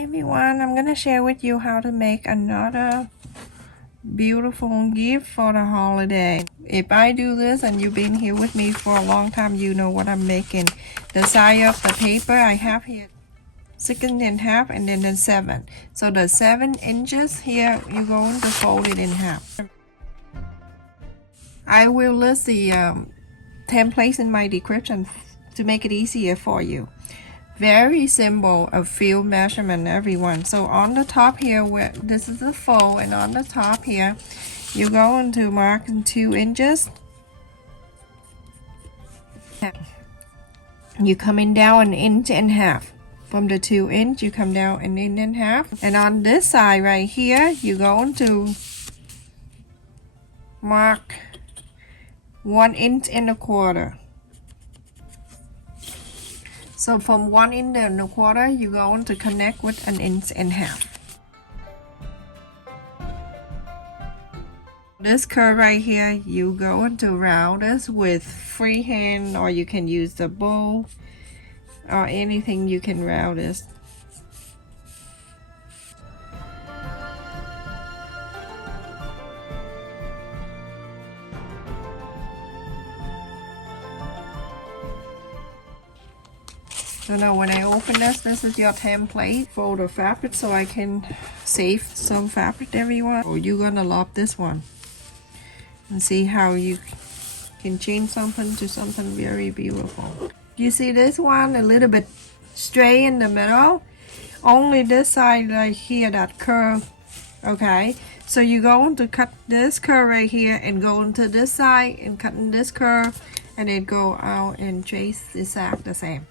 Hi everyone, I'm gonna share with you how to make another beautiful gift for the holiday. If I do this and you've been here with me for a long time, you know what I'm making. The size of the paper I have here, 6.5 and then the 7. So the 7 inches here, you're going to fold it in half. I will list the templates in my description to make it easier for you. Very simple, a few measurement everyone. So on the top here, where this is the fold, and on the top here you're going to mark in 2 inches. You coming down 1.5 inches. From the 2 inch you come down 1.5 inches, and on this side right here you're going to mark 1.25 inches. So from 1.25 inches, you're going to connect with 1.5 inches. This curve right here, you're going to round this with freehand, or you can use the bowl or anything you can round this. So now when I open this is your template for the fabric, so I can save some fabric everyone. Oh, you're gonna love this one. And see how you can change something to something very beautiful. You see this one a little bit straight in the middle? Only this side right here, that curve. Okay, so you're going to cut this curve right here and go into this side and cutting this curve, and then go out and trace exactly the same.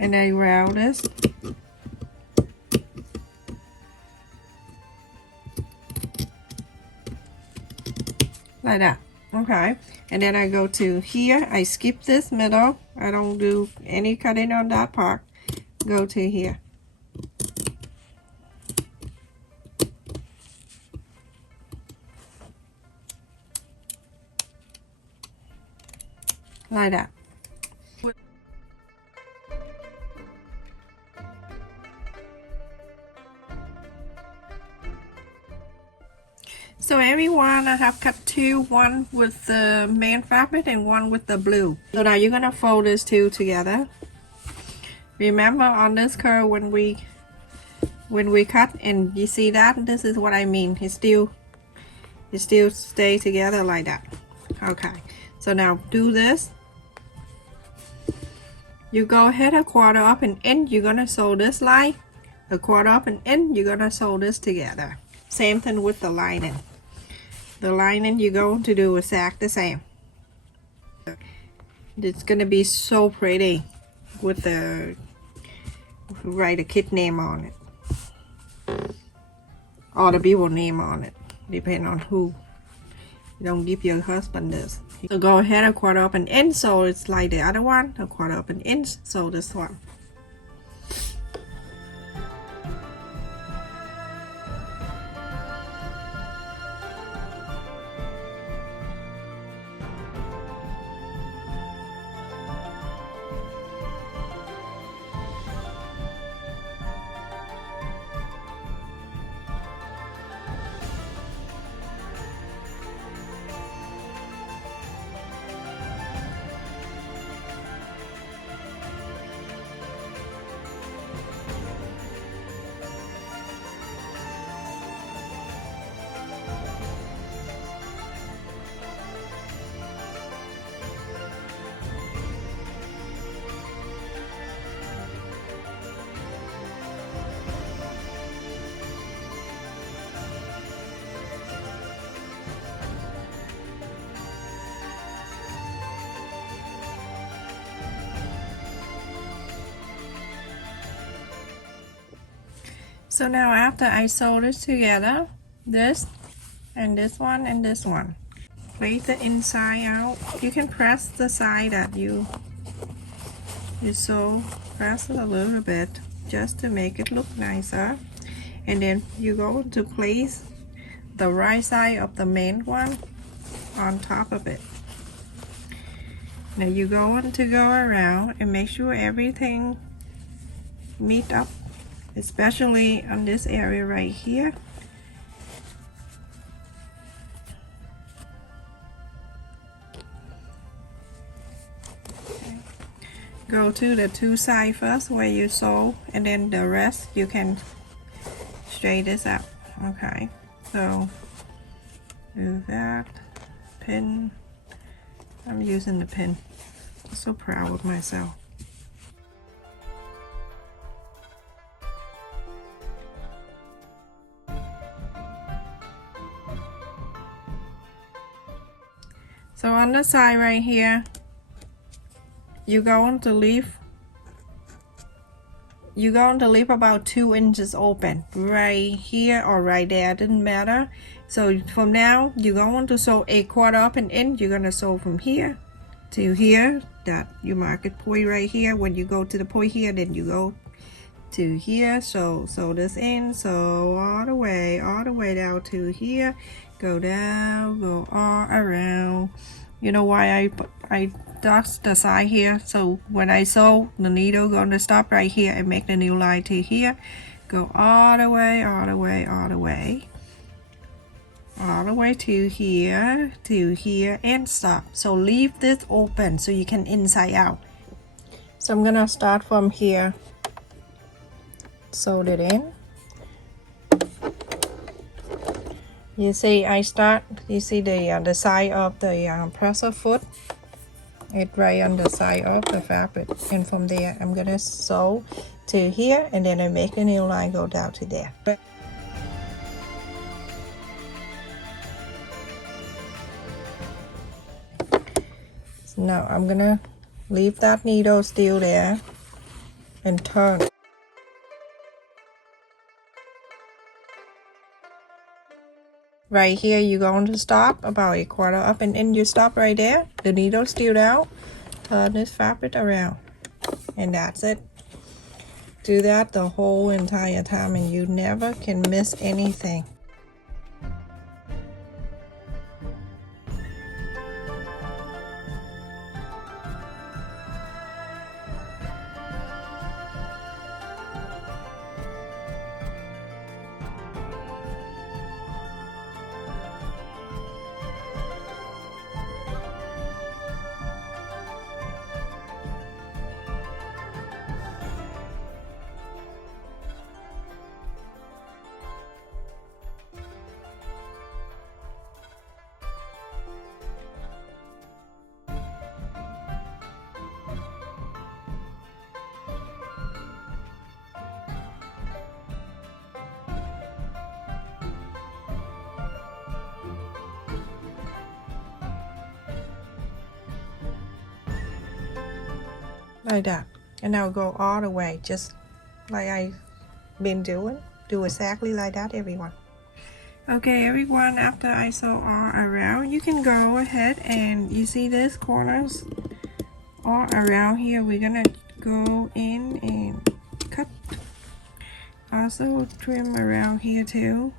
And I round this. Like that. Okay. And then I go to here. I skip this middle. I don't do any cutting on that part. Go to here. Like that. So everyone, I have cut two, one with the main fabric and one with the blue. So now you're gonna fold these two together. Remember on this curve when we cut, and you see that, this is what I mean. It still stay together like that. Okay. So now do this. You go ahead a quarter up and in. You're gonna sew this line. A quarter up and in. You're gonna sew this together. Same thing with the lining. The lining you're going to do exactly the same. It's gonna be so pretty with the write a kid name on it, or the people name on it, depending on who. You don't give your husband this. So go ahead a quarter up an inch, so it's like the other one. A quarter up an inch, so this one. So now after I sew this together, this and this one and this one, place the inside out. You can press the side that you sew, press it a little bit just to make it look nicer. And then you're going to place the right side of the main one on top of it. Now you're going to go around and make sure everything meet up, especially on this area right here. Go to the two sides first where you sew, and then the rest you can straighten this out. Okay, so do that. Pin. I'm using the pin. I'm so proud of myself. So on the side right here, you're going to leave about 2 inches open right here or right there, didn't matter. So from now you're going to sew a quarter up and in. You're going to sew from here to here, that you mark it point right here. When you go to the point here, then you go to here, so sew this in, so all the way down to here, go down, go all around. You know why I dot the side here? So when I sew, the needle gonna stop right here and make the new line to here. Go all the way to here and stop. So leave this open so you can inside out. So I'm gonna start from here, sew it in. You see you see the side of the presser foot, it right on the side of the fabric, and from there I'm gonna sew to here, and then I make a new line go down to there. So now I'm gonna leave that needle still there and turn. Right here you're going to stop about a quarter up and in. You stop right there, the needle still down, turn this fabric around, and that's it. Do that the whole entire time and you never can miss anything. Like that, and now go all the way just like I've been doing. Do exactly like that, everyone. Okay, everyone, after I sew all around, you can go ahead and you see this corners all around here. We're gonna go in and cut, also trim around here too.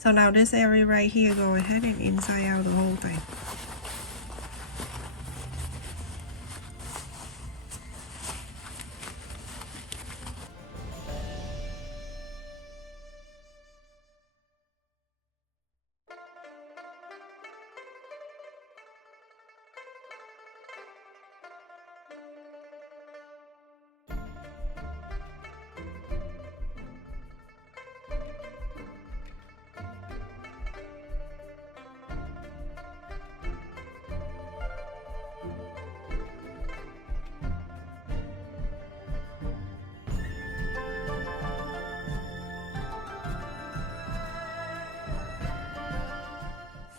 So now this area right here, go ahead and inside out the whole thing.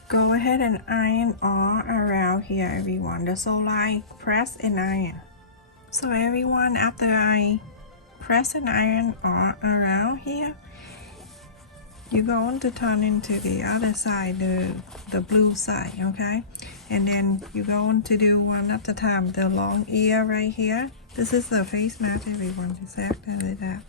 go ahead and iron all around here, everyone. The sole line, press and iron. So everyone, after I press and iron all around here, you're going to turn into the other side, the blue side, okay? And then you're going to do one at a time. The long ear right here, this is the face mat, everyone, exactly that.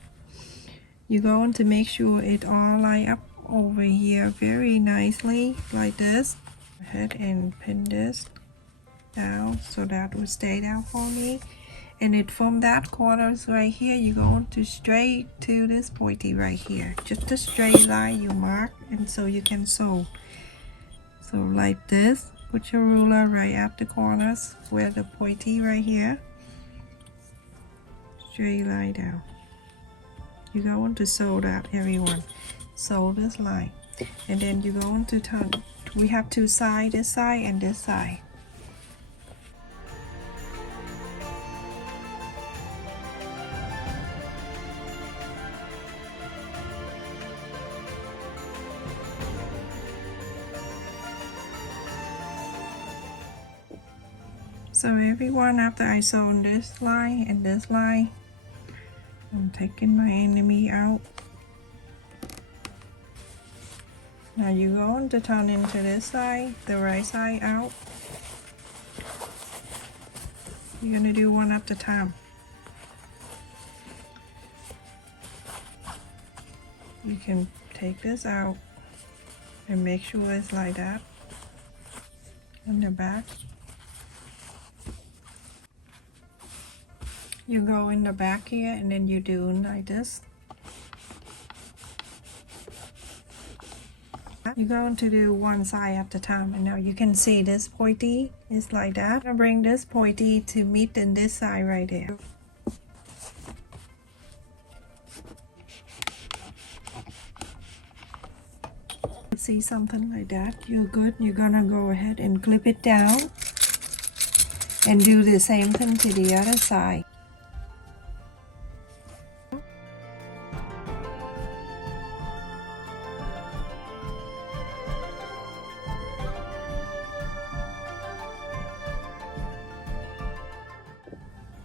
You're going to make sure it all line up over here very nicely, like this. Go ahead and pin this down so that will stay down for me. And it from that corners right here, you're going to straight to this pointy right here. Just a straight line you mark, and so you can sew. So like this, put your ruler right at the corners where the pointy right here. Straight line down. You're going to sew that, everyone. Sew this line. And then you're going to turn. We have two sides, this side and this side. So everyone, after I sew this line and this line, I'm taking my enemy out. Now you're going to turn into this side, the right side out. You're going to do one at a time. You can take this out and make sure it's like that on the back. You go in the back here and then you do like this. You're going to do one side at a time, and now you can see this pointy is like that. I bring this pointy to meet in this side right there. See something like that, you're good. You're gonna go ahead and clip it down and do the same thing to the other side.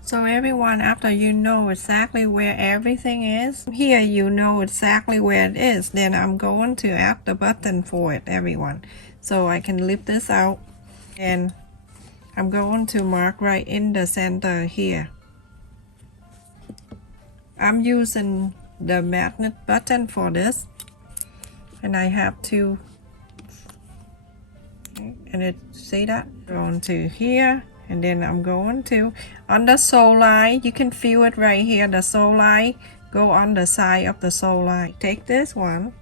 So everyone, after you know exactly where everything is, here you know exactly where it is, then I'm going to add the button for it, everyone. So I can lift this out and I'm going to mark right in the center here. I'm using the magnet button for this, and I have two, and it, see that? Going to here. And then I'm going to, on the sole line, you can feel it right here, the sole line, go on the side of the sole line. Take this one,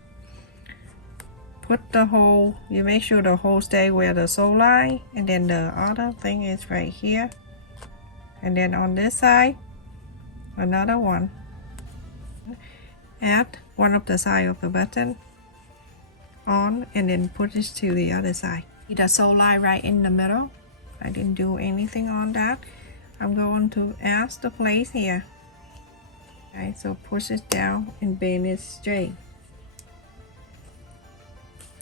put the hole, you make sure the hole stay where the sole line, and then the other thing is right here. And then on this side, another one. Add one of the side of the button on, and then put it to the other side. The sole line right in the middle. I didn't do anything on that. I'm going to add the place here. Okay, so push it down and bend it straight.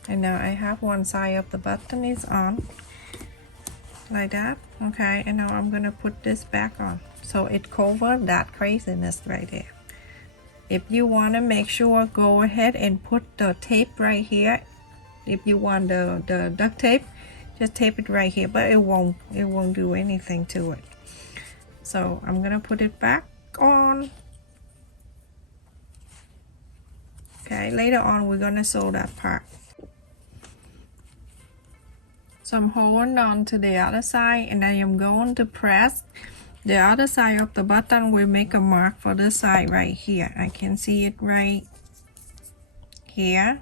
And now I have one side of the button is on, like that. Okay, and now I'm gonna put this back on, so it covers that craziness right there. If you want to make sure, go ahead and put the tape right here. If you want the duct tape, just tape it right here, but it won't do anything to it. So I'm gonna put it back on. Okay, later on we're gonna sew that part. So I'm holding on to the other side, and I am going to press the other side of the button. Will make a mark for this side right here. I can see it right here.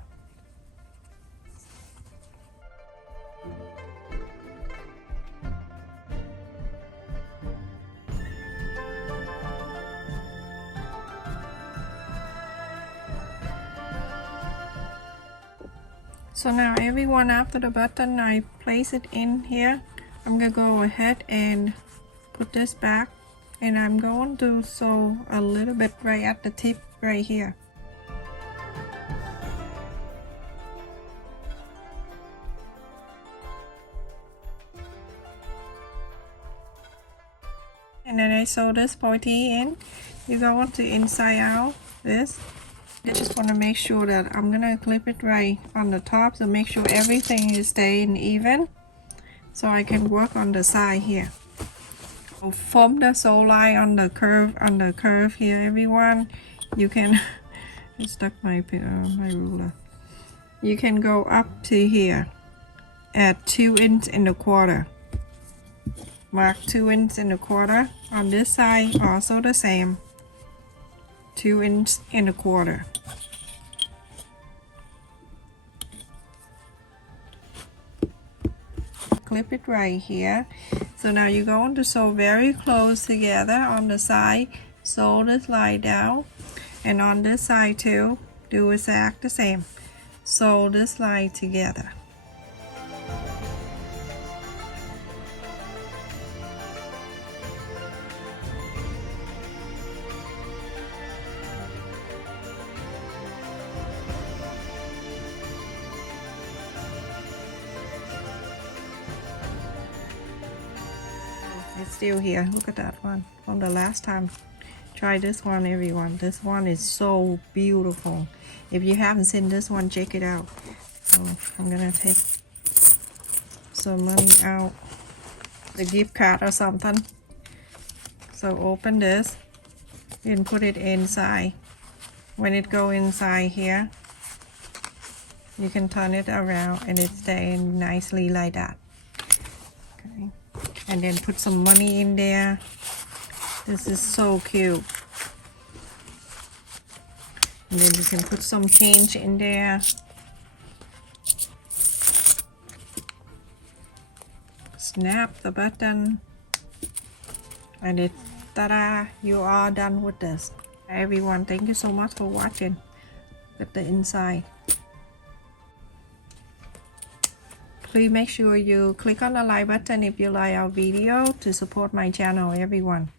So now everyone, after the button, I place it in here. I'm gonna go ahead and put this back, and I'm going to sew a little bit right at the tip right here. and then I sew this pointy in. You go on to inside out this. I just want to make sure that I'm gonna clip it right on the top, so make sure everything is staying even, so I can work on the side here. So form the sew line on the curve here, everyone. You can I stuck my ruler. You can go up to here at 2 1/4 inches. Mark 2 1/4 inches on this side, also the same. 2 1/4 inches. Clip it right here. So now you're going to sew very close together on the side. Sew this line down, and on this side too, do exact the same. Sew this line together. It's still here. Look at that one from the last time. Try this one, everyone. This one is so beautiful. If you haven't seen this one, check it out. So I'm gonna take some money out, the gift card or something. So open this and put it inside. When it go inside here, you can turn it around and it's staying nicely like that. Okay. And then put some money in there. This is so cute. And then you can put some change in there. Snap the button. And it's ta-da! You are done with this. Everyone, thank you so much for watching. Look at the inside. Please make sure you click on the like button if you like our video to support my channel, everyone.